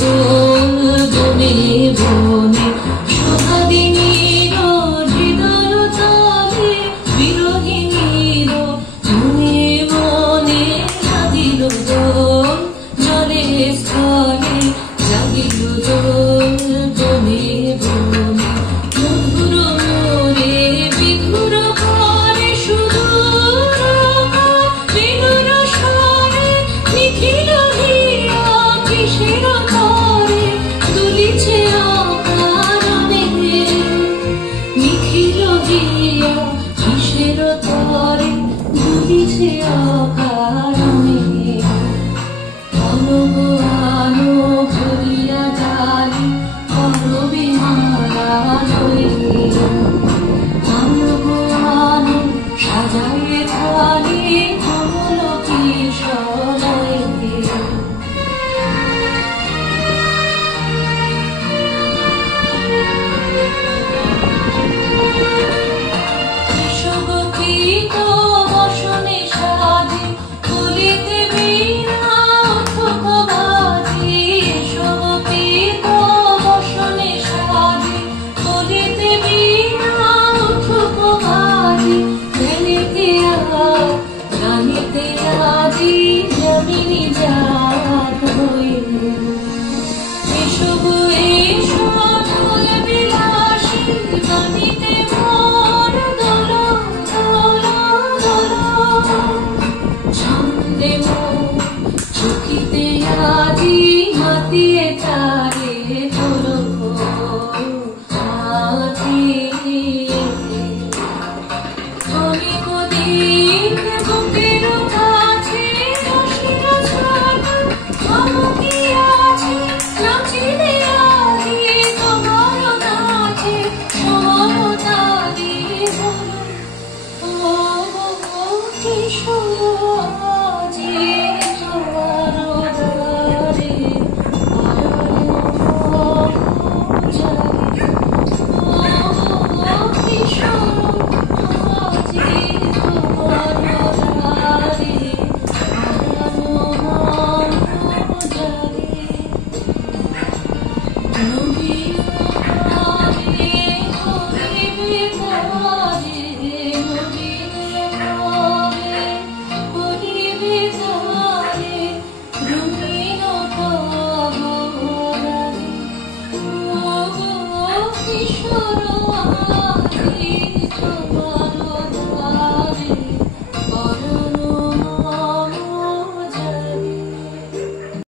দোল বনে বনে সোহাগিনীর হৃদয় তলে বিরোহিনীর মনে মনে জাগিল দোল জলে স্থলে জাগিল দোল বনে বনে মধুর মোরে বিধুর করে সুদূর বিনুর স্বরে নিখিল হিয়া কিসের তরে দুলিছে অকারণে নিখিল হিয়া কিসের তরে দুলিছে অকারণে অলগ আলো ভরিয়া গালি করবে মালা লয়ে অলগ আলো সাজায়ে থালি কমল কিশোরয়ে শোভিত বসনে সাজে তুলিতে বীণা উঠুক বাজে শোভিত বসনে সাজে তুলিতে বীণা উঠুক বাজে গানিতে আজি জমিনি জাত হয়ে এসব এসো দোল বিলাসী গানিতে মোর দোল দোল দোল ছন্দে মোর চোখিতে আজি